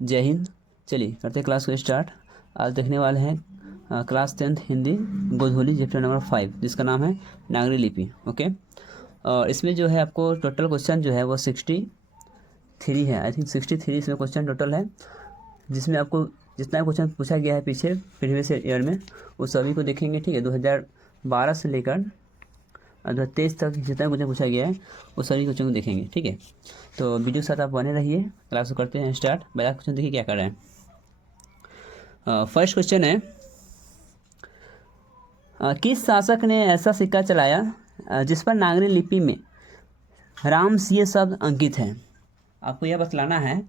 जय हिंद। चलिए करते हैं क्लास को स्टार्ट। आज देखने वाले हैं class 10th Hindi Godhuli chapter number 5 जिसका नाम है नागरी लिपि। ओके, और इसमें जो है आपको टोटल क्वेश्चन जो है वो 63 है। आई थिंक 63 इसमें क्वेश्चन टोटल है, जिसमें आपको जितना क्वेश्चन पूछा गया है पीछे प्रीवियस ईयर में वो सभी को देखेंगे। ठीक है, 2012 से लेकर 2023 तक जितना क्वेश्चन पूछा गया है वो सभी क्वेश्चन को देखेंगे। ठीक है, तो वीडियो के साथ आप बने रहिए। क्लास को करते हैं स्टार्ट। पहला क्वेश्चन देखिए क्या कर रहे हैं। फर्स्ट क्वेश्चन है, किस शासक ने ऐसा सिक्का चलाया जिस पर नागरी लिपि में रामसिंह शब्द अंकित है। आपको यह बतलाना है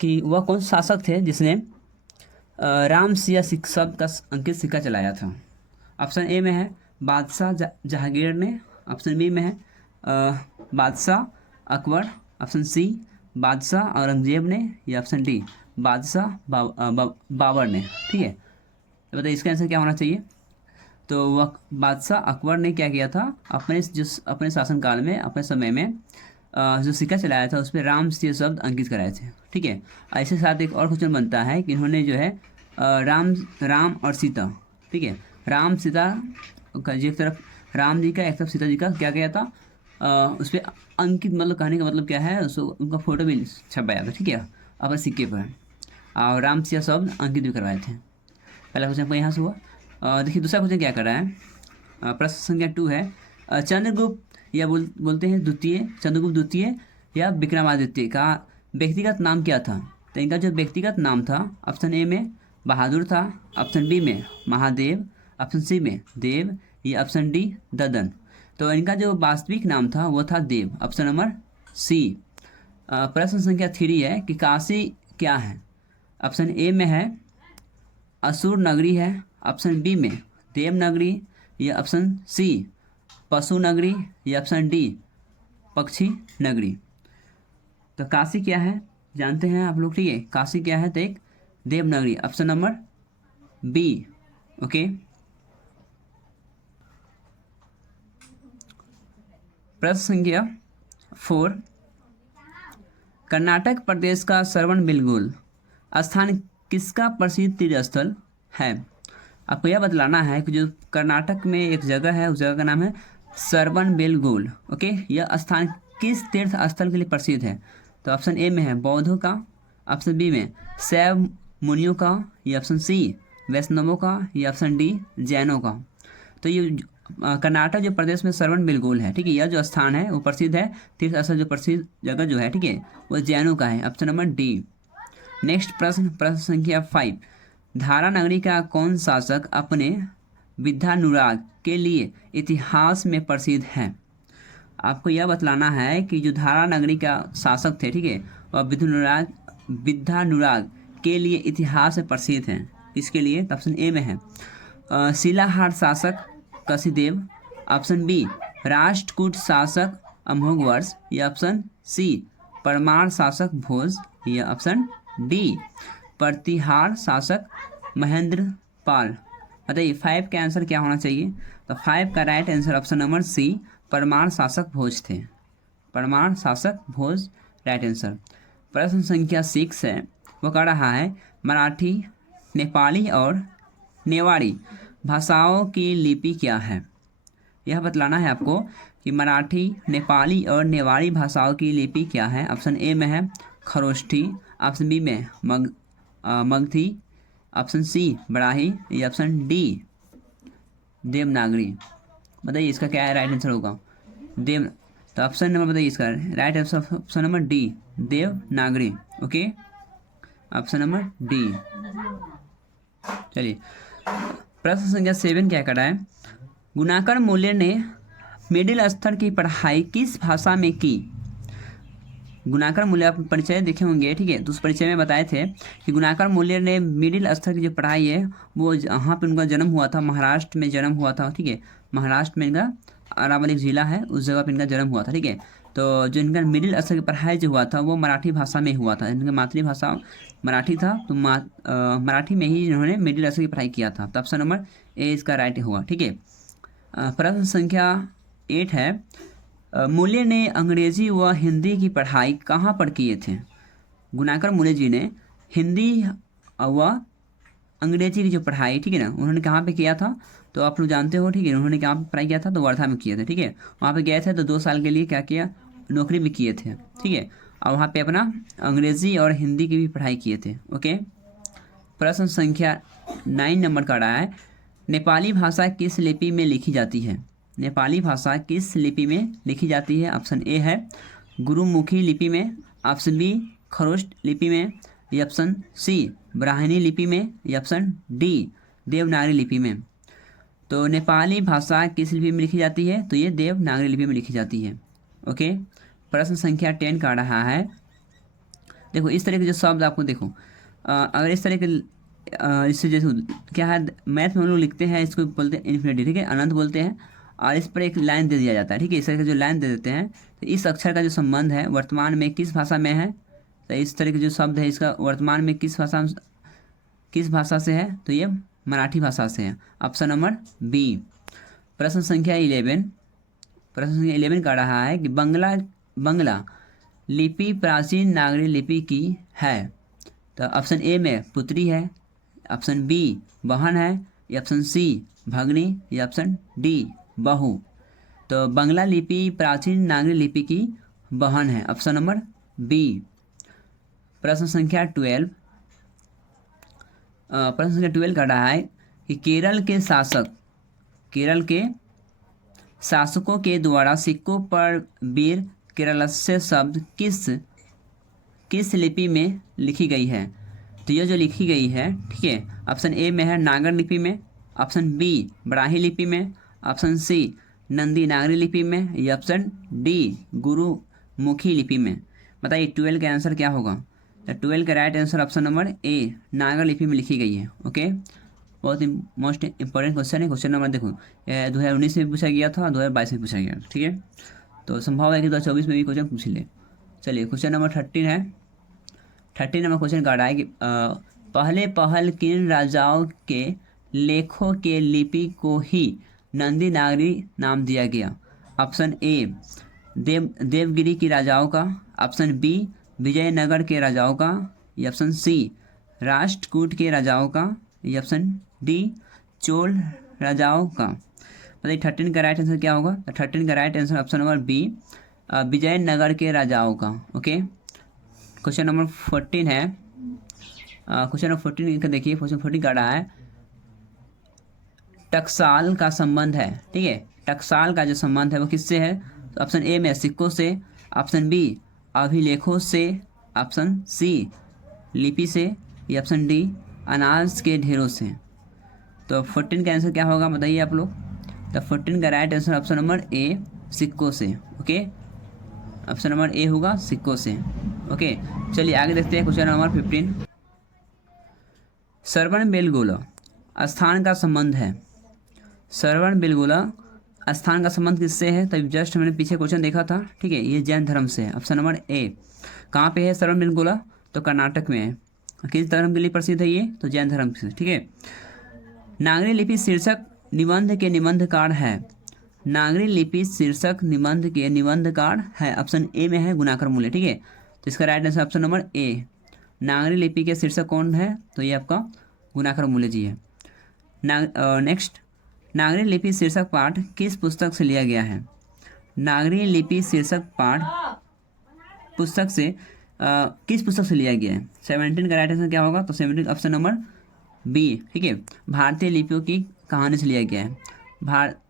कि वह कौन से शासक थे जिसने रामसिंह शब्द का अंकित सिक्का चलाया था। ऑप्शन ए में है बादशाह जहांगीर ने, ऑप्शन बी में है बादशाह अकबर, ऑप्शन सी बादशाह औरंगजेब ने, या ऑप्शन डी बादशाह बाबर ने। ठीक है, तो बताइए इसका आंसर क्या होना चाहिए। तो वह बादशाह अकबर ने क्या किया था, अपने शासनकाल में, अपने समय में जो सिक्का चलाया था उस पर राम से शब्द अंकित कराए थे। ठीक है, ऐसे साथ एक और क्वेश्चन बनता है कि इन्होंने जो है राम और सीता, ठीक है, राम सीता का एक तरफ राम जी का, एक तरफ सीता जी का क्या किया था, उस पर अंकित, मतलब कहने का मतलब क्या है, उसको उनका फोटो भी छपाया था। ठीक है, अपने सिक्के पर, और राम सिया शब्द अंकित भी करवाए थे। पहला क्वेश्चन आपको यहाँ से हुआ। देखिए दूसरा क्वेश्चन क्या कर रहा है। प्रश्न संख्या 2 है, चंद्रगुप्त या बोलते हैं चंद्रगुप्त द्वितीय या विक्रमादित्य का व्यक्तिगत नाम क्या था। तो इनका जो व्यक्तिगत नाम था, ऑप्शन ए में बहादुर था, ऑप्शन बी में महादेव, ऑप्शन सी में देव, या ऑप्शन डी ददन। तो इनका जो वास्तविक नाम था वो था देव, ऑप्शन नंबर सी। प्रश्न संख्या 3 है कि काशी क्या है। ऑप्शन ए में है असुर नगरी है, ऑप्शन बी में देवनगरी, या ऑप्शन सी पशु नगरी, या ऑप्शन डी पक्षी नगरी। तो काशी क्या है जानते हैं आप लोग। ठीक है, काशी क्या है, तो एक Devanagari, option number B. Okay, प्रश्न संख्या 4, कर्नाटक प्रदेश का श्रवणबेलगोला स्थान किसका प्रसिद्ध तीर्थ स्थल है। आपको यह बतलाना है कि जो कर्नाटक में एक जगह है उस जगह का नाम है श्रवणबेलगोला। ओके, यह स्थान किस तीर्थ स्थल के लिए प्रसिद्ध है। तो ऑप्शन ए में है बौद्धों का, ऑप्शन बी में शैव मुनियों का, या ऑप्शन सी वैष्णवों का, या ऑप्शन डी जैनों का। तो ये कर्नाटक जो प्रदेश में श्रवणबेलगोला है, ठीक है, यह जो स्थान है वो प्रसिद्ध है, तीर्थ स्थल जो प्रसिद्ध जगह जो है, ठीक है, वो जैनों का है, ऑप्शन नंबर डी। नेक्स्ट प्रश्न संख्या 5, धारा नगरी का कौन शासक अपने विद्यानुराग के लिए इतिहास में प्रसिद्ध है। आपको यह बतलाना है कि जो धारा नगरी का शासक थे, ठीक है, वह विद्यानुराग के लिए इतिहास में प्रसिद्ध हैं। इसके लिए ऑप्शन ए में है शिलाहार शासक कशिदेव, ऑप्शन बी राष्ट्रकूट शासक अमोघवर्ष, या ऑप्शन सी परमार शासक भोज, या ऑप्शन डी प्रतिहार शासक महेंद्र पाल। बताइए 5 का आंसर क्या होना चाहिए। तो 5 का right answer option number C Parmar शासक भोज थे। परमार शासक भोज राइट आंसर। प्रश्न संख्या 6 है, वो कह रहा है मराठी, नेपाली और नेवाड़ी भाषाओं की लिपि क्या है। यह बतलाना है आपको कि मराठी, नेपाली और नेवाड़ी भाषाओं की लिपि क्या है। ऑप्शन ए में है खरोष्ठी, ऑप्शन बी में मगधी, ऑप्शन सी बराही, या ऑप्शन डी देवनागरी। बताइए इसका क्या है राइट आंसर होगा। तो ऑप्शन नंबर बताइए इसका right answer, option number D Devanagari. Okay, option number D. चलिए प्रश्न संख्या 7 क्या कर रहा है, गुणाकर मूल्य ने मिडिल स्तर की पढ़ाई किस भाषा में की। गुणाकर मूल्य आप परिचय देखे होंगे, ठीक है, तो उस परिचय में बताए थे कि गुणाकर मूल्य ने मिडिल स्तर की जो पढ़ाई है वो जहाँ पे उनका जन्म हुआ था, महाराष्ट्र में जन्म हुआ था। ठीक है, महाराष्ट्र में इनका अरावली एक जिला है, उस जगह पर इनका जन्म हुआ था। ठीक है, तो जो इनका मिडिल स्तर की पढ़ाई जो हुआ था वो मराठी भाषा में हुआ था। इनका मातृभाषा मराठी था, तो मराठी में ही इन्होंने मिडिल स्तर की पढ़ाई किया था। तो ऑप्शन नंबर ए इसका राइट हुआ। ठीक है, प्रश्न संख्या 8 है, मूल्य ने अंग्रेजी व हिंदी की पढ़ाई कहाँ पर किए थे। गुणाकर मूल्य जी ने हिंदी व अंग्रेजी की जो पढ़ाई, ठीक है ना, उन्होंने कहाँ पे किया था, तो आप लोग जानते हो, ठीक है, उन्होंने कहाँ पे पढ़ाई किया था, तो वर्धा में किया था, ठीक है। वहाँ पे गए थे तो 2 साल के लिए क्या किया, नौकरी भी किए थे, ठीक है। और वहाँ पे अपना अंग्रेजी और हिंदी की भी पढ़ाई किए थे। ओके, प्रश्न संख्या 9 नंबर का रहा है, नेपाली भाषा किस लिपि में लिखी जाती है। नेपाली भाषा किस लिपि में लिखी जाती है। ऑप्शन ए है गुरुमुखी लिपि में, ऑप्शन बी खरोष्ट लिपि में, या ऑप्शन सी ब्राह्मणी लिपि में, या ऑप्शन डी देवनागरी लिपि में। तो नेपाली भाषा किस लिपि में लिखी जाती है, तो ये देवनागरी लिपि में लिखी जाती है। ओके, प्रश्न संख्या 10 का रहा है, देखो इस तरह के जो शब्द आपको देखो, अगर इस तरह के इससे जैसे क्या है, मैथ में हम लोग लिखते हैं, इसको बोलते हैं इन्फिनिटी, ठीक है, अनंत बोलते हैं, और इस पर एक लाइन दे दिया जाता है, ठीक है। इस तरह के जो लाइन दे देते हैं, तो इस अक्षर का जो संबंध है वर्तमान में किस भाषा में है, तो इस तरह के जो शब्द है इसका वर्तमान में किस भाषा से है, तो ये मराठी भाषा से है। Option number B. प्रश्न संख्या 11 का रहा है कि बंगला लिपि प्राचीन नागरी लिपि की है। तो ऑप्शन ए में पुत्री है, ऑप्शन बी बहन है, या ऑप्शन सी भगनी, या ऑप्शन डी बहू। तो बंगला लिपि प्राचीन नागरी लिपि की बहन है, ऑप्शन नंबर बी। प्रश्न संख्या 12 का रहा है कि केरल के शासकों के द्वारा सिक्कों पर वीर केरलस्य शब्द किस लिपि में लिखी गई है। तो ये जो लिखी गई है, ठीक है, ऑप्शन ए में है नागर लिपि में, ऑप्शन बी ब्राह्मी लिपि में, ऑप्शन सी नंदी नागरी लिपि में, या ऑप्शन डी गुरुमुखी लिपि में। बताइए 12 का आंसर क्या होगा। तो 12 का राइट आंसर ऑप्शन नंबर ए नागर लिपि में लिखी गई है। ओके, बहुत ही मोस्ट इंपॉर्टेंट क्वेश्चन है। क्वेश्चन नंबर देखो 2019 में पूछा गया था, 2022 में पूछा गया, ठीक है, तो संभव है कि 2024 में भी क्वेश्चन पूछ ले। चलिए क्वेश्चन नंबर 13 है। 13 नंबर क्वेश्चन का रहा है कि पहल किन राजाओं के लेखों के लिपि को ही नंदी नागरी नाम दिया गया। ऑप्शन ए देवगिरी की राजाओं का, ऑप्शन बी विजयनगर के राजाओं का, या ऑप्शन सी राष्ट्रकूट के राजाओं का, या ऑप्शन डी चोल राजाओं का। बताइए 13 का राइट आंसर क्या होगा। 13 का right answer option number B Vijayanagara के राजाओं का। ओके, क्वेश्चन नंबर 14 है। क्वेश्चन नंबर 14 का देखिए, क्वेश्चन 14 का रहा है टकसाल का संबंध है, ठीक है, टकसाल का जो संबंध है वो किससे है। तो ऑप्शन ए में सिक्कों से, ऑप्शन बी अभिलेखों से, ऑप्शन सी लिपि से, या ऑप्शन डी अनाज के ढेरों से। तो 14 का आंसर क्या होगा बताइए आप लोग। तो 14 का राइट आंसर ऑप्शन नंबर ए सिक्कों से। ओके, ऑप्शन नंबर ए होगा सिक्कों से। ओके, चलिए आगे देखते हैं क्वेश्चन नंबर 15। श्रवण बेलगोला स्थान का संबंध है। श्रवण बेलगोला स्थान का संबंध किससे है। तब जस्ट मैंने पीछे क्वेश्चन देखा था, ठीक है, ये जैन धर्म से है। ऑप्शन नंबर ए। कहाँ पे है श्रवण बेलगोला, तो कर्नाटक में है। किस धर्म के लिए प्रसिद्ध है ये, तो जैन धर्म से, ठीक है। नागरी लिपि शीर्षक निबंध के निबंधकार है। नागरी लिपि शीर्षक निबंध के निबंधकार है। ऑप्शन ए में है गुणाकर मूल्य, ठीक है, तो इसका right answer option number A. नागरी लिपि के शीर्षक कौन है, तो ये आपका गुणाकर मूल्य जी है। नेक्स्ट, नागरी लिपि शीर्षक पाठ किस पुस्तक से लिया गया है। नागरी लिपि शीर्षक पाठ पुस्तक से किस पुस्तक से लिया गया है। 17 का राइट आंसर क्या होगा, तो 17 ऑप्शन नंबर बी, ठीक है, भारतीय लिपियों की कहानी से लिया गया है।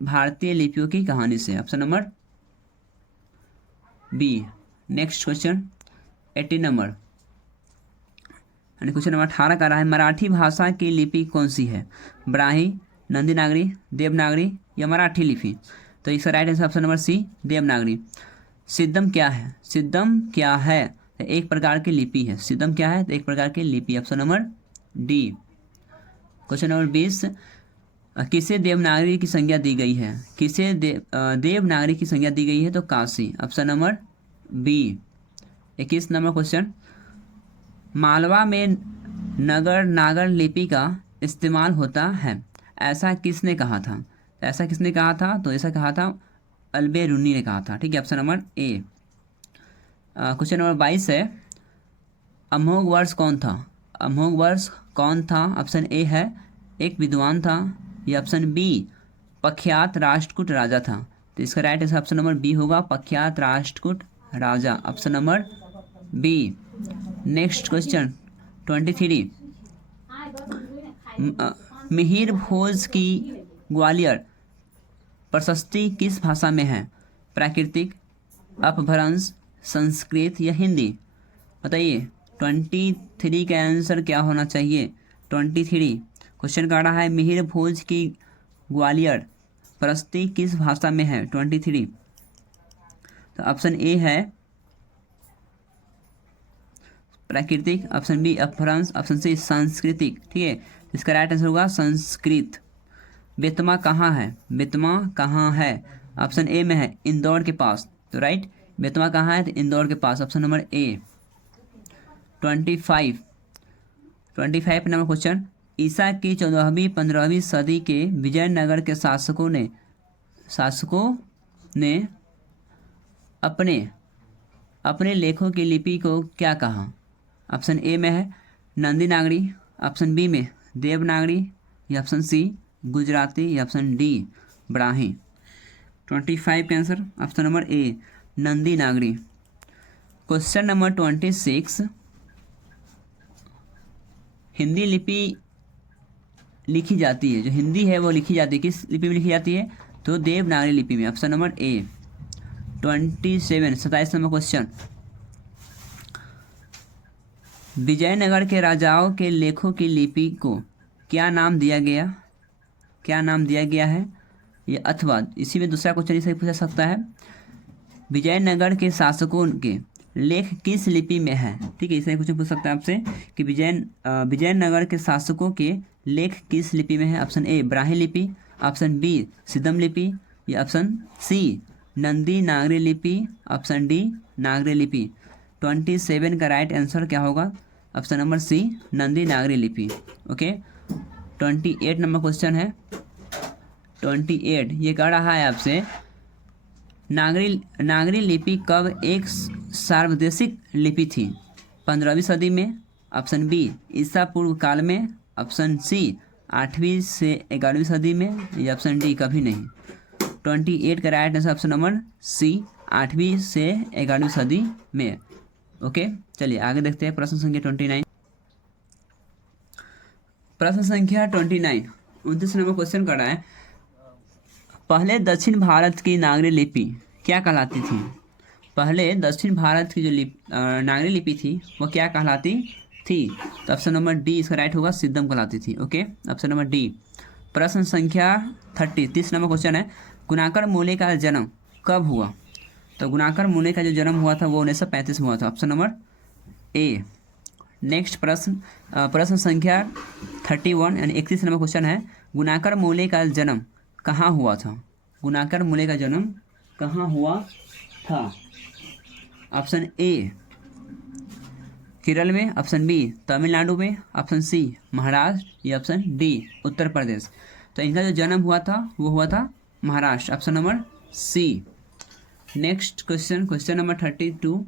भारतीय लिपियों की कहानी से, option number B. Next question 18 number, question number 18 का रहा है मराठी भाषा की लिपि कौन सी है। ब्राह्मी, नंदी नागरी, देवनागरी, या मराठी लिपि। तो इसका right answer option number C Devanagari. Siddham क्या है। सिद्धम क्या है, तो एक प्रकार की लिपि है। सिद्धम क्या है, तो एक प्रकार की लिपि, option number D. Question number 20, किसे देवनागरी की संज्ञा दी गई है। किसे देवनागरी की संज्ञा दी गई है, तो Kashi, option number B. 21 number question, Malwa में नागर लिपि का इस्तेमाल होता है, ऐसा किसने कहा था। ऐसा किसने कहा था, तो ऐसा कहा था अलबेरुनी ने कहा था, ठीक है, ऑप्शन नंबर ए। क्वेश्चन नंबर 22 है, अमोघ वर्ष कौन था। अमोघवर्ष कौन था? ऑप्शन ए है एक विद्वान था, या ऑप्शन बी प्रख्यात राष्ट्रकूट राजा था। तो इसका right answer option number B होगा, प्रख्यात राष्ट्रकूट राजा, option number B. Next question 23, Mihir Bhoj की ग्वालियर प्रशस्ति किस भाषा में है? प्राकृतिक, अपभ्रंश, संस्कृत या हिंदी? बताइए 23 का आंसर क्या होना चाहिए? 23 क्वेश्चन का रहा है मिहिर भोज की ग्वालियर प्रशस्ति किस भाषा में है? 23, तो ऑप्शन ए है प्राकृतिक, ऑप्शन बी अपभ्रंश, ऑप्शन सी सांस्कृतिक। ठीक है, इसका राइट आंसर होगा संस्कृत। बेतमा कहाँ है? बेतमा कहाँ है? ऑप्शन ए में है इंदौर के पास, तो राइट बेतमा कहाँ है? तो इंदौर के पास, option number A. 25 number question, ईसा की 14वीं 15वीं सदी के विजयनगर के शासकों ने अपने लेखों की लिपि को क्या कहा? ऑप्शन ए में है नंदी नागरी, ऑप्शन बी में देवनागरी, या ऑप्शन सी गुजराती, या ऑप्शन डी ब्राह्मी। 25 का आंसर ऑप्शन नंबर ए नंदी नागरी। क्वेश्चन नंबर 26, हिंदी लिपि लिखी जाती है, जो हिंदी है वो लिखी जाती है, किस लिपि में लिखी जाती है? तो देवनागरी लिपि में, option number A. 27 number question, Vijayanagara के राजाओं के लेखों की लिपि को क्या नाम दिया गया है? ये अथवा इसी में दूसरा क्वेश्चन इसे पूछा सकता है, विजयनगर के शासकों के लेख किस लिपि में है? ठीक है, इसे क्वेश्चन पूछ सकता है आपसे कि विजयनगर के शासकों के लेख किस लिपि में है? ऑप्शन ए ब्राह्मी लिपि, ऑप्शन बी सिद्धम लिपि, या ऑप्शन सी नंदी नागरी लिपि, ऑप्शन डी नागरी लिपि। 27 का राइट आंसर क्या होगा? ऑप्शन नंबर सी नंदी नागरी लिपि। ओके, 28 नंबर क्वेश्चन है। 28 ये कह रहा है आपसे, नागरी लिपि कब एक सार्वदेशिक लिपि थी? 15वीं सदी में, ऑप्शन बी ईसा पूर्व काल में, ऑप्शन सी 8वीं से 11वीं सदी में, या ऑप्शन डी कभी नहीं। 28 का right answer option number C 8वीं से 11वीं सदी में। ओके, चलिए आगे देखते हैं प्रश्न संख्या 29। प्रश्न संख्या 29 29 नंबर क्वेश्चन कर रहा है, पहले दक्षिण भारत की नागरी लिपि क्या कहलाती थी? पहले दक्षिण भारत की जो नागरी लिपि थी वो क्या कहलाती थी? तो ऑप्शन नंबर डी इसका राइट होगा, सिद्धम कहलाती थी। Okay, option number D. प्रश्न संख्या 30 नंबर क्वेश्चन है, गुणाकर मूल्य का जन्म कब हुआ? तो गुणाकर मूल्य का जो जन्म हुआ था वो 1935 में हुआ था, ऑप्शन नंबर ए। नेक्स्ट प्रश्न संख्या 31 यानी 31 नंबर क्वेश्चन है, गुणाकर मूल्य का जन्म कहाँ हुआ था? गुणाकर मूल्य का जन्म कहाँ हुआ था? ऑप्शन ए केरल में, ऑप्शन बी तमिलनाडु में, ऑप्शन सी महाराष्ट्र, या ऑप्शन डी उत्तर प्रदेश। तो इनका जो जन्म हुआ था वो हुआ था Maharashtra, option number C. Next question number 32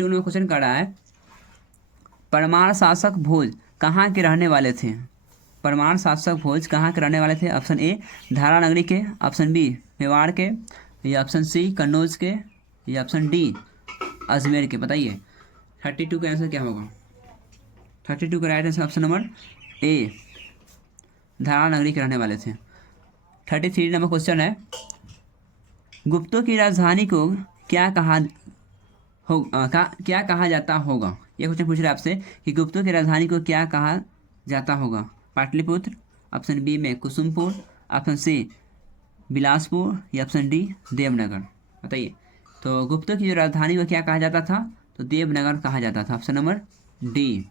में क्वेश्चन कर रहा है, परमार शासक भोज कहाँ के रहने वाले थे? परमार शासक भोज कहाँ के रहने वाले थे? ऑप्शन ए धारा नगरी के, ऑप्शन बी मेवाड़ के, या ऑप्शन सी कन्नौज के, या ऑप्शन डी अजमेर के। बताइए 32 का आंसर क्या होगा? 32 का राइट आंसर ऑप्शन नंबर ए धारा नगरी के रहने वाले थे। 33 नंबर क्वेश्चन है, गुप्तों की राजधानी को क्या कहा जाता होगा? यह क्वेश्चन पूछ रहे हैं आपसे कि गुप्तों की राजधानी को क्या कहा जाता होगा? पाटलिपुत्र, ऑप्शन बी में कुसुमपुर, ऑप्शन सी बिलासपुर, या ऑप्शन डी देवनगर। बताइए, तो गुप्तों की जो राजधानी को क्या कहा जाता था? तो देवनगर कहा जाता था, ऑप्शन नंबर डी।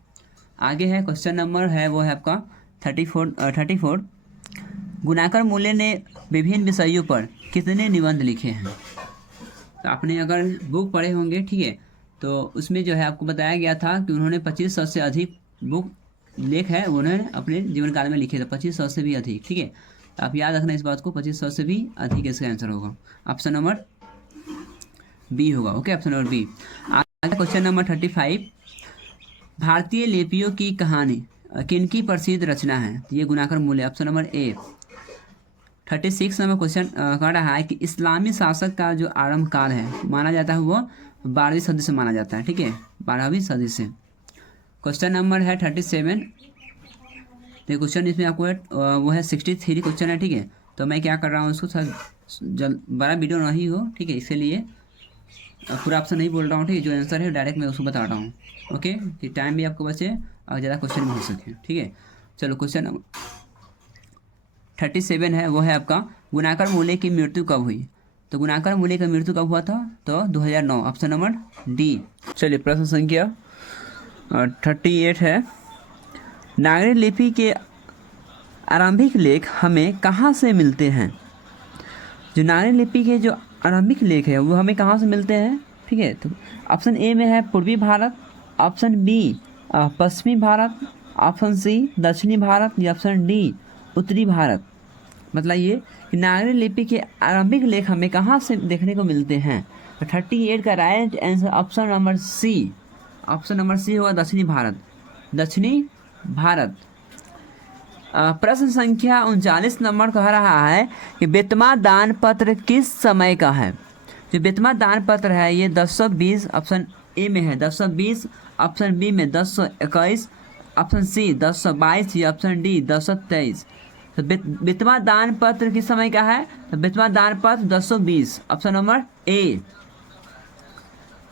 आगे है क्वेश्चन नंबर है वो है आपका 34। गुणाकर मूल्य ने विभिन्न विषयों पर कितने निबंध लिखे हैं? तो आपने अगर बुक पढ़े होंगे, ठीक है, तो उसमें जो है आपको बताया गया था कि उन्होंने 2500 से अधिक लेख है उन्होंने अपने जीवन काल में लिखे थे, 2500 से भी अधिक। ठीक है, तो आप याद रखना इस बात को, 2500 से भी अधिक इसका आंसर होगा, ऑप्शन नंबर बी होगा। Okay, option number B. Question number 35, भारतीय लिपियों की कहानी किनकी प्रसिद्ध रचना है? तो ये गुणाकर मूल्य, ऑप्शन नंबर ए। 36 नंबर क्वेश्चन कह रहा है कि इस्लामी शासक का जो आरंभ काल है माना जाता है वो 12वीं सदी से माना जाता है, ठीक है, 12वीं सदी से। क्वेश्चन नंबर है 37, तो क्वेश्चन इसमें आपको वो है 63 क्वेश्चन है, ठीक है। तो मैं क्या कर रहा हूँ उसको सर बड़ा वीडियो नहीं हो, ठीक है, इसलिए पूरा ऑप्शन नहीं बोल रहा हूँ, ठीक है। जो आंसर है डायरेक्ट मैं उसको बता रहा हूँ, ओके, कि टाइम भी आपको बचे और ज़्यादा क्वेश्चन भी हो सके, ठीक है। चलो क्वेश्चन नंबर 37 है, वो है आपका गुणाकर मूल्य की मृत्यु कब हुई? तो गुणाकर मूल्य की मृत्यु कब हुआ था? तो 2009, ऑप्शन नंबर डी। चलिए प्रश्न संख्या 38 है, नागरी लिपि के आरंभिक लेख हमें कहाँ से मिलते हैं? जो नागरी लिपि के जो आरंभिक लेख है वो हमें कहाँ से मिलते हैं, ठीक है। तो ऑप्शन ए में है पूर्वी भारत, ऑप्शन बी पश्चिमी भारत, ऑप्शन सी दक्षिणी भारत, या ऑप्शन डी उत्तरी भारत। मतलब ये कि नागरी लिपि के आरंभिक लेख हमें कहाँ से देखने को मिलते हैं? तो 38 का right answer option number C, option number C होगा दक्षिणी भारत, दक्षिणी भारत। प्रश्न संख्या 39 नंबर कह रहा है कि बेतमा दान पत्र किस समय का है? जो बेतमा दान पत्र है ये 1020 ऑप्शन ए में है, 1020 ऑप्शन बी में 1021, ऑप्शन सी 1022 या ऑप्शन डी 1023। तो बेतमा दान पत्र किस समय का है? तो बेतमा दान पत्र 1020, ऑप्शन नंबर ए।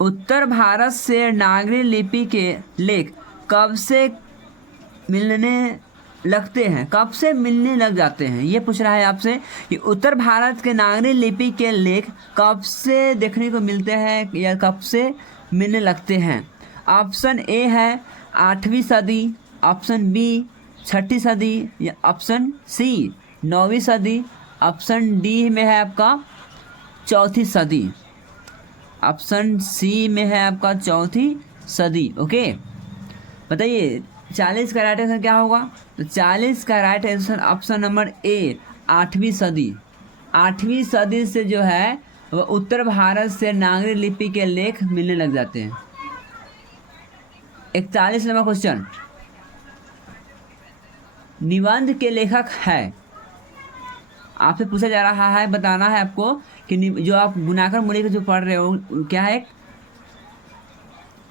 उत्तर भारत से नागरी लिपि के लेख कब से मिलने लगते हैं, कब से मिलने लग जाते हैं? ये पूछ रहा है आपसे कि उत्तर भारत के नागरी लिपि के लेख कब से देखने को मिलते हैं या कब से मिलने लगते हैं? ऑप्शन ए है 8वीं सदी, ऑप्शन बी 6ठी सदी, या ऑप्शन सी 9वीं सदी, ऑप्शन डी में है आपका 4थी सदी, ऑप्शन सी में है आपका 4थी सदी, ओके। बताइए 40 का राइट आंसर क्या होगा? तो 40 का right answer option number A 8वीं सदी। 8वीं सदी से जो है वह उत्तर भारत से नागरी लिपि के लेख मिलने लग जाते हैं। 41 नंबर क्वेश्चन, निबंध के लेखक है, आपसे पूछा जा रहा है, बताना है आपको कि जो आप गुणाकर मूल्य के जो पढ़ रहे हो क्या है,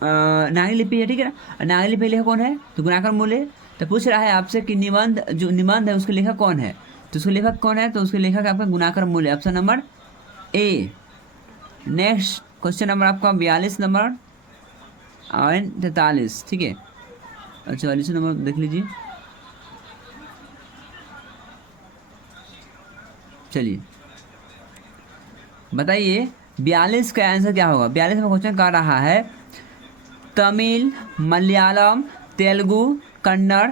नागरी लिपि है, ठीक है ना। नागरी लिपि लेखक कौन है? तो गुणाकर मूल्य। तो पूछ रहा है आपसे कि निबंध, जो निबंध है उसके लेखक कौन है? तो उसके लेखक कौन है? तो उसके लेखक आपका गुणाकर मूल्य, option number A. Next question number आपका 42 नंबर और 43, ठीक है। 44 नंबर देख लीजिए। चलिए बताइए 42 का आंसर क्या होगा? 42 में क्वेश्चन कर रहा है तमिल, मलयालम, तेलुगु, कन्नड़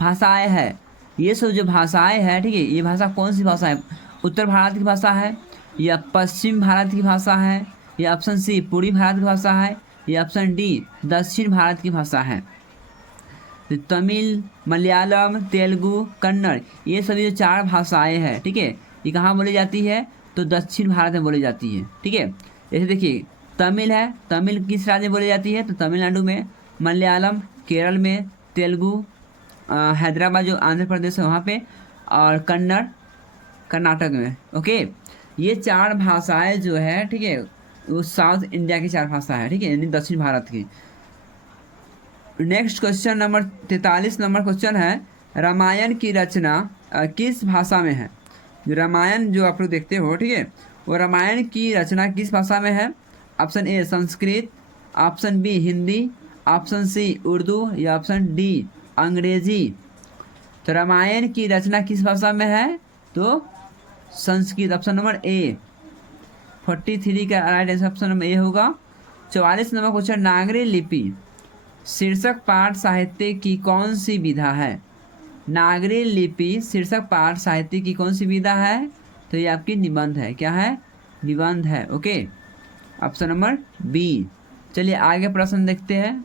भाषाएं हैं। ये सब जो भाषाएं हैं, ठीक है, ये भाषा कौन सी भाषा है? उत्तर भारत की भाषा है, या पश्चिम भारत की भाषा है, या ऑप्शन सी पूर्वी भारत की भाषा है, या ऑप्शन डी दक्षिण भारत की भाषा है? तो तमिल, मलयालम, तेलुगु, कन्नड़, ये सभी जो 4 भाषाएं हैं, ठीक है, ये कहाँ बोली जाती है? तो दक्षिण भारत में बोली जाती है, ठीक है। जैसे देखिए तमिल है, तमिल किस राज्य में बोली जाती है? तो तमिलनाडु में, मलयालम केरल में, तेलुगु हैदराबाद जो आंध्र प्रदेश है वहाँ पे, और कन्नड़ कर्नाटक में, ओके। ये 4 भाषाएं जो है, ठीक है, वो साउथ इंडिया की 4 भाषा है, ठीक है, यानी दक्षिण भारत की। Next question number 43 number question है, रामायण की रचना किस भाषा में है? रामायण जो आप लोग देखते हो, ठीक है, वो रामायण की रचना किस भाषा में है? Option A Sanskrit, option B Hindi, option C Urdu, या ऑप्शन डी अंग्रेजी। तो रामायण की रचना किस भाषा में है? तो संस्कृत, ऑप्शन नंबर ए। 43 का right answer option number A होगा। 44 नंबर क्वेश्चन, नागरी लिपि शीर्षक पाठ साहित्य की कौन सी विधा है? नागरी लिपि शीर्षक पाठ साहित्य की कौन सी विधा है? तो ये आपकी निबंध है। क्या है? निबंध है, ओके, ऑप्शन नंबर बी। चलिए आगे प्रश्न देखते हैं।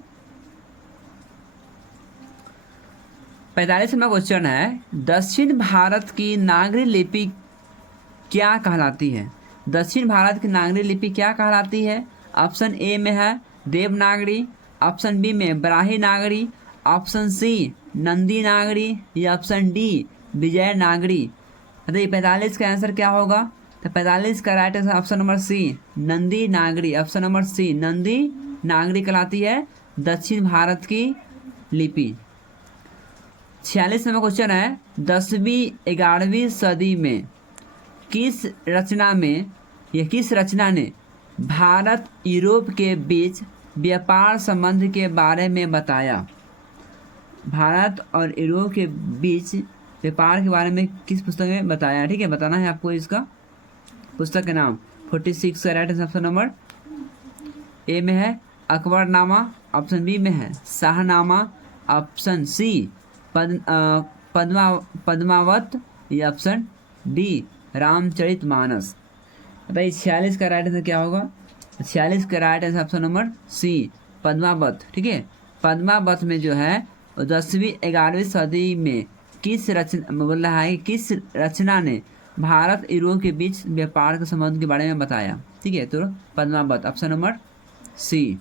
45वां क्वेश्चन है, दक्षिण भारत की नागरी लिपि क्या कहलाती है? दक्षिण भारत की नागरी लिपि क्या कहलाती है? ऑप्शन ए में है देवनागरी, ऑप्शन बी में ब्राह्मी नागरी, ऑप्शन सी नंदी नागरी या ऑप्शन डी विजय नागरी। बताइए 45 का आंसर क्या होगा? तो 45 का right answer option number C Nandi Nagari. Option number C Nandi Nagari कहलाती है दक्षिण भारत की लिपि। 46 नंबर क्वेश्चन है, 10वीं 11वीं सदी में किस रचना ने भारत यूरोप के बीच व्यापार संबंध के बारे में बताया? भारत और यूरोप के बीच व्यापार के बारे में किस पुस्तक में बताया? ठीक है, बताना है आपको इसका पुस्तक का नाम। 46 का राइट ऑप्शन नंबर ए में है अकबरनामा, ऑप्शन बी में है शाहनामा, ऑप्शन सी पद्मावत या ऑप्शन डी रामचरितमानस। बताइए 46 का राइट आंसर क्या होगा? 46 का right answer option number C Padmavat. ठीक है, पद्मावत में जो है 10वीं 11वीं सदी में किस रचना बोल रहा है, किस रचना ने भारत यूरोप के बीच व्यापार के संबंध के बारे में बताया? ठीक है, तो पद्मावत ऑप्शन नंबर सी।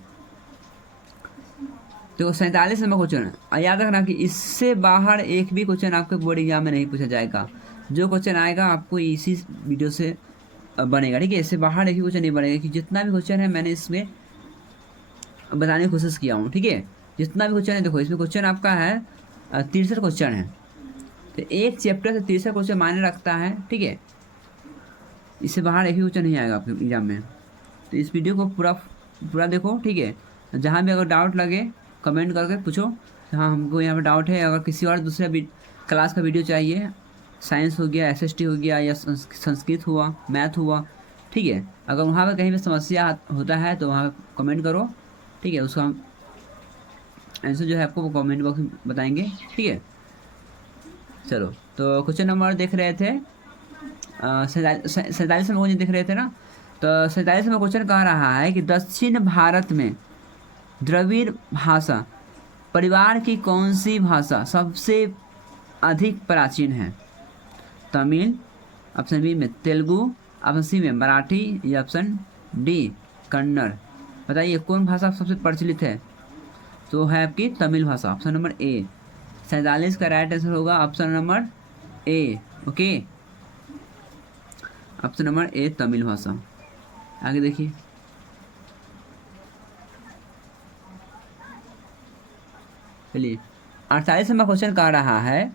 तो 47 नंबर क्वेश्चन है, याद रखना कि इससे बाहर एक भी क्वेश्चन आपके बोर्ड एग्जाम में नहीं पूछा जाएगा। जो क्वेश्चन आएगा आपको इसी वीडियो से बनेगा। ठीक है, इससे बाहर एक भी क्वेश्चन नहीं बनेगा कि जितना भी क्वेश्चन है मैंने इसमें बताने की कोशिश किया हूँ। ठीक है, जितना भी क्वेश्चन है, देखो इसमें क्वेश्चन आपका है 63 क्वेश्चन है, तो एक चैप्टर से 63 क्वेश्चन मायने रखता है। ठीक है, इससे बाहर एक भी क्वेश्चन नहीं आएगा आपके एग्जाम में। तो इस वीडियो को पूरा देखो। ठीक है, जहाँ भी अगर डाउट लगे कमेंट करके पूछो, हाँ हमको यहाँ पर डाउट है। अगर किसी और दूसरे क्लास का वीडियो चाहिए, साइंस हो गया, SST हो गया, या संस्कृत हुआ, मैथ हुआ, ठीक है, अगर वहाँ पर कहीं भी समस्या होता है तो वहाँ कमेंट करो। ठीक है, उसका हम आंसर जो है आपको कमेंट बॉक्स में बताएंगे। ठीक है, चलो तो क्वेश्चन नंबर देख रहे थे 47 में देख रहे थे ना। तो 47 में क्वेश्चन कह रहा है कि दक्षिण भारत में द्रविड़ भाषा परिवार की कौन सी भाषा सबसे अधिक प्राचीन है? तमिल, ऑप्शन बी में तेलुगु, ऑप्शन सी में मराठी या ऑप्शन डी कन्नड़। बताइए कौन भाषा सबसे प्रचलित है? तो है आपकी तमिल भाषा, ऑप्शन नंबर ए। 47 का राइट आंसर होगा ऑप्शन नंबर ए। ओके, ऑप्शन नंबर ए तमिल भाषा। आगे देखिए, चलिए 48 नंबर क्वेश्चन कह रहा है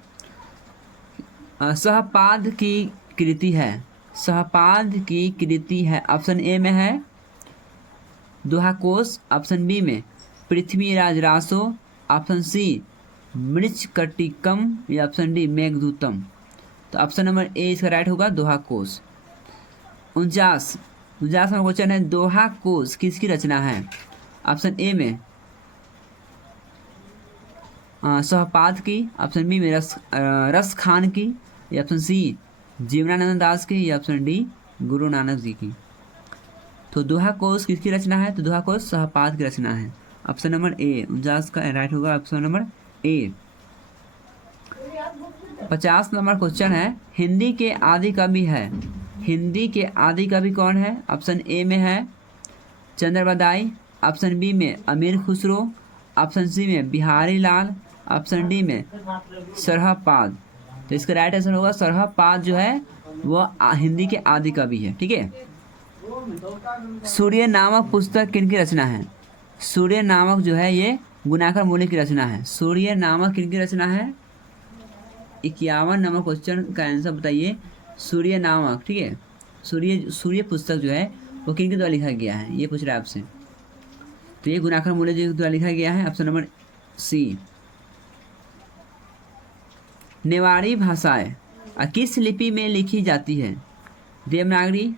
सहपाद की कृति है, सहपाद की कृति है। ऑप्शन ए में है दोहाकोश, ऑप्शन बी में पृथ्वीराज रासो, ऑप्शन सी मृच्छकटिकम या ऑप्शन डी मेघदूतम। तो ऑप्शन नंबर ए इसका राइट होगा दोहाकोश। 49 नंबर क्वेश्चन है दोहाकोश किसकी रचना है? ऑप्शन ए में सहपाद की, ऑप्शन बी में रस खान की या ऑप्शन सी जीवनानंद दास की या ऑप्शन डी गुरु नानक जी की। तो दोहाकोश किसकी रचना है? तो दोहाकोश सहपाद की रचना है, ऑप्शन नंबर ए। 49 का राइट होगा ऑप्शन नंबर ए। 50 नंबर क्वेश्चन है हिंदी के आदि कवि है, हिंदी के आदि कवि कौन है? ऑप्शन ए में है चंद्रबदाई, ऑप्शन बी में अमीर खुसरो, ऑप्शन सी में बिहारी लाल, ऑप्शन डी में सरहपाद। तो इसका राइट आंसर होगा सरहपाद जो है वह हिंदी के आदि कवि है। ठीक है, सूर्य नामक पुस्तक किनकी रचना है? सूर्य नामक जो है ये गुणाकर मूल्य की रचना है। सूर्य नामक किनकी रचना है? 51 नंबर क्वेश्चन का आंसर बताइए। सूर्य नामक, ठीक है, सूर्य पुस्तक जो है वो किनके द्वारा लिखा गया है, ये पूछ रहा है आपसे। तो ये गुणाकर मूल्य जी द्वारा लिखा गया है, ऑप्शन नंबर सी। नेवाड़ी भाषाएं किस लिपि में लिखी जाती है? देवनागरी,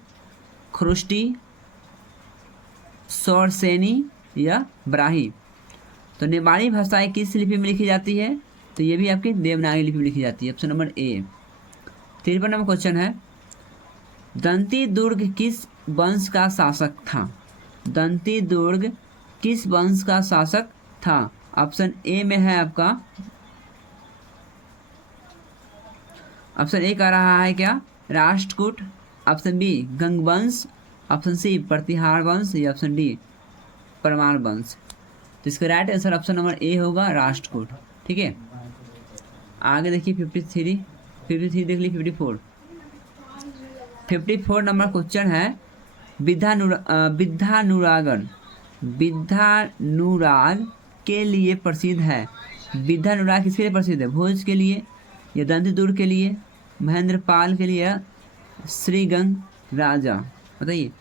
खरोष्टी, सौरसेनी या ब्राह्मी। तो नेवाड़ी भाषाएं किस लिपि में लिखी जाती है? तो ये भी आपकी देवनागरी लिपि में लिखी जाती है, ऑप्शन नंबर ए। 53 नंबर क्वेश्चन है दंती दुर्ग किस वंश का शासक था? दंती दुर्ग किस वंश का शासक था? ऑप्शन ए में है आपका, ऑप्शन ए कह रहा है क्या राष्ट्रकूट, ऑप्शन बी गंगवंश, ऑप्शन सी प्रतिहार वंश या ऑप्शन डी परमार वंश। तो इसका right answer option number A होगा राष्ट्रकूट। ठीक है, आगे देखिए 53 देख लीजिए 54 नंबर क्वेश्चन है विद्यानुराग के लिए प्रसिद्ध है। विद्यानुराग किसके लिए प्रसिद्ध है? भोज के लिए या दंतिदुर्ग के लिए, महेंद्रपाल के लिए या श्रीगंग राजा? बताइए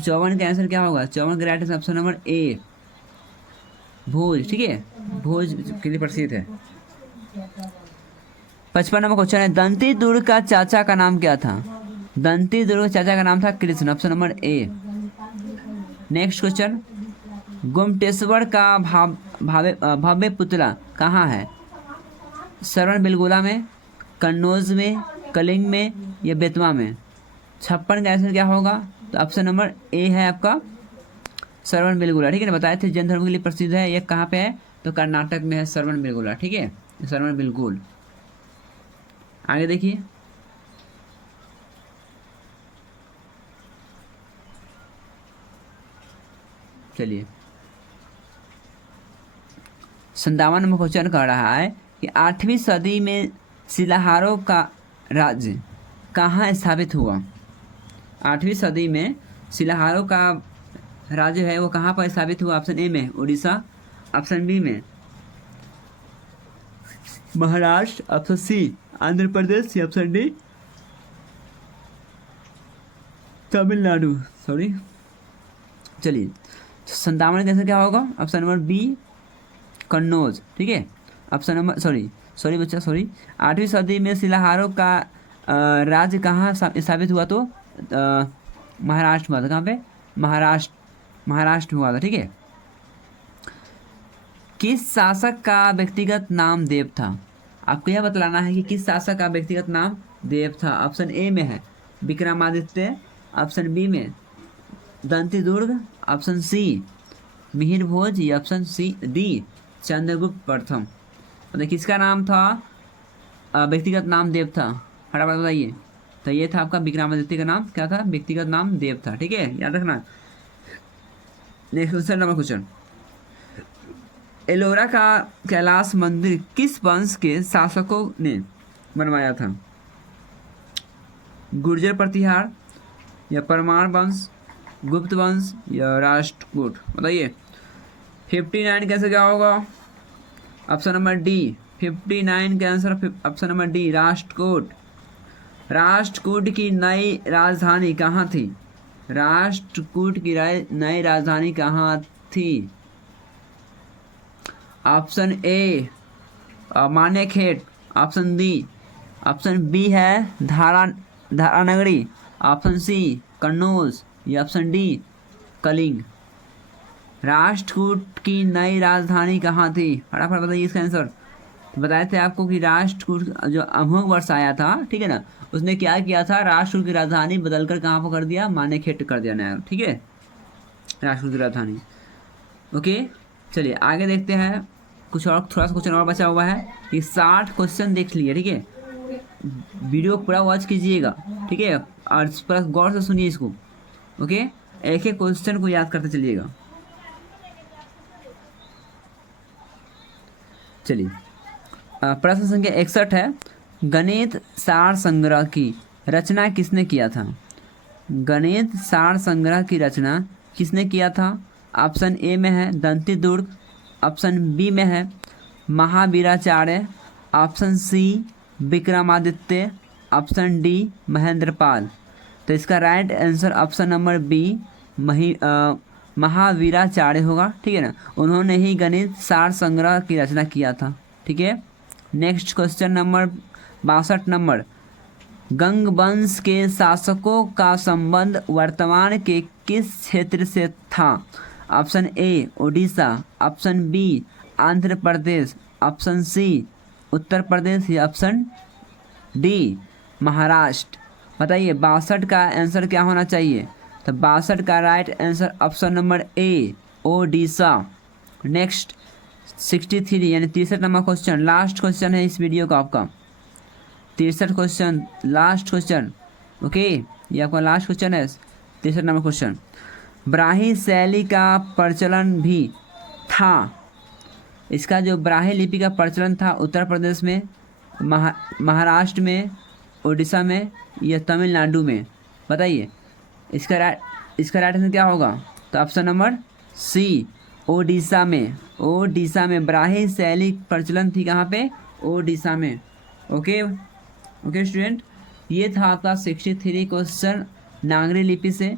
54 का आंसर क्या होगा? 54 का right answer option number A Bhoj. ठीक है, भोज के लिए प्रसिद्ध है। 55 नंबर क्वेश्चन है दंतिदुर्ग का चाचा का नाम क्या था? दंतिदुर्ग का चाचा का नाम था Krishna, option number A. Next question, Gomateshwara का भव्य पुतला कहाँ है? श्रवण बेलगोला में, कन्नौज में, कलिंग में या बेतवा में? 56 का आंसर क्या होगा? तो ऑप्शन नंबर ए है आपका श्रवण बेलगोला। ठीक है ना, बताए थे जैन धर्म के लिए प्रसिद्ध है। ये कहाँ पे है? तो कर्नाटक में है श्रवण बेलगोला। ठीक है, श्रवण बेलगोल। आगे देखिए चलिए 57 नंबर क्वेश्चन कह रहा है कि 8वीं सदी में शिलाहारों का राज्य कहाँ स्थापित हुआ? 8वीं सदी में शिलाहारों का राज्य है वो कहाँ पर स्थापित हुआ? ऑप्शन ए में उड़ीसा, ऑप्शन बी में महाराष्ट्र, ऑप्शन सी आंध्र प्रदेश या ऑप्शन डी तमिलनाडु। सॉरी, चलिए 57 का आंसर क्या होगा? Option number B Kannauj. ठीक है, ऑप्शन नंबर सॉरी बच्चा 8वीं सदी में शिलाहारों का राज्य कहाँ स्थापित हुआ? तो महाराष्ट्र हुआ था। कहाँ पे? महाराष्ट्र हुआ था। ठीक है, किस शासक का व्यक्तिगत नाम देव था? आपको यह बतलाना है कि किस शासक का व्यक्तिगत नाम देव था। ऑप्शन ए में है विक्रमादित्य, ऑप्शन बी में दंतिदुर्ग, ऑप्शन सी मिहिर भोज या ऑप्शन सी डी चंद्रगुप्त प्रथम। मतलब किसका नाम था व्यक्तिगत नाम देव था? फटाफट बताइए। तो ये था आपका विक्रमादित्य का नाम क्या था? व्यक्तिगत नाम देव था। ठीक है, याद रखना। नेक्स्ट नंबर क्वेश्चन, एलोरा का कैलाश मंदिर किस वंश के शासकों ने बनवाया था? गुर्जर प्रतिहार या परमार वंश, गुप्त वंश या राष्ट्रकूट? बताइए 59 कैसे क्या होगा? ऑप्शन नंबर डी 59 का answer option number D Rashtrakuta. Rashtrakuta की नई राजधानी कहाँ थी? राष्ट्रकूट की नई राजधानी कहाँ थी? ऑप्शन ए मानेखेट, ऑप्शन बी है धारानगरी, ऑप्शन सी कन्नौज या ऑप्शन डी कलिंग? राष्ट्रकूट की नई राजधानी कहाँ थी? फटाफट बताइए इसका आंसर। बताए थे आपको कि राष्ट्रकूट जो अमोघ वर्ष आया था, ठीक है ना, उसने क्या किया था? राष्ट्रकूट की राजधानी बदलकर कहाँ पर कर दिया? मानेखेट कर दिया नया। ठीक है, राष्ट्रकूट की राजधानी। ओके, चलिए आगे देखते हैं। कुछ और थोड़ा सा क्वेश्चन और बचा हुआ है कि 60 क्वेश्चन देख लिए। ठीक है, वीडियो पूरा वॉच कीजिएगा। ठीक है, और पूरा गौर से सुनिए इसको। ओके, एक एक क्वेश्चन को याद करते चलिएगा। चलिए प्रश्न संख्या 61 है, गणित सार संग्रह की रचना किसने किया था? गणित सार संग्रह की रचना किसने किया था? ऑप्शन ए में है दंतिदुर्ग, ऑप्शन बी में है Mahaviracharya, option C Vikramaditya, option D Mahendrapal. तो इसका right answer option number B Mahaviracharya होगा। ठीक है ना, उन्होंने ही गणित सार संग्रह की रचना किया था। ठीक है, नेक्स्ट क्वेश्चन नंबर 62 नंबर, गंग वंश के शासकों का संबंध वर्तमान के किस क्षेत्र से था? Option A Odisha, option B Andhra Pradesh, option C Uttar Pradesh या ऑप्शन डी महाराष्ट्र? बताइए 62 का आंसर क्या होना चाहिए? तो 62 का राइट आंसर ऑप्शन नंबर ए ओडिशा। नेक्स्ट 63 यानी 63 नंबर क्वेश्चन, लास्ट क्वेश्चन है इस वीडियो का आपका। 63 क्वेश्चन लास्ट क्वेश्चन। ओके, ये आपका लास्ट क्वेश्चन है 63 नंबर क्वेश्चन। ब्राह्मी शैली का प्रचलन भी था। इसका जो ब्राह्मी लिपि का प्रचलन था उत्तर प्रदेश में, महाराष्ट्र में, उड़ीसा में या तमिलनाडु में, बताइए इसका राइट आंसर क्या होगा? तो ऑप्शन नंबर सी, ओडिशा में। ओडिशा में ब्राह्मी शैली प्रचलन थी, कहाँ पे? ओडिशा में। ओके ओके स्टूडेंट, ये था आपका 63 क्वेश्चन नागरी लिपि से।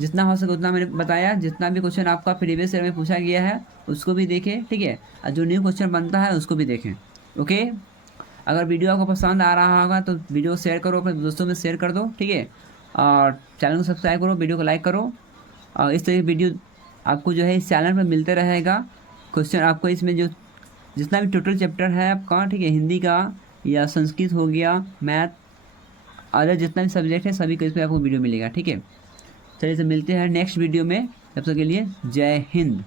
जितना हो सके उतना मैंने बताया। जितना भी क्वेश्चन आपका प्रीवियस ईयर में पूछा गया है उसको भी देखें, ठीक है, और जो न्यू क्वेश्चन बनता है उसको भी देखें। ओके, अगर वीडियो आपको पसंद आ रहा होगा तो वीडियो शेयर करो, अपने दोस्तों में शेयर कर दो, ठीक है, और चैनल को सब्सक्राइब करो, वीडियो को लाइक करो। और इस तरह की वीडियो आपको जो है इस चैनल पर मिलते रहेगा। क्वेश्चन आपको इसमें जो जितना भी टोटल चैप्टर है आपका, ठीक है, हिंदी का या संस्कृत हो गया, मैथ, अदर जितना भी सब्जेक्ट है सभी का इसमें आपको वीडियो मिलेगा, ठीक है। चलिए, से मिलते हैं नेक्स्ट वीडियो में, तब तक के लिए जय हिंद।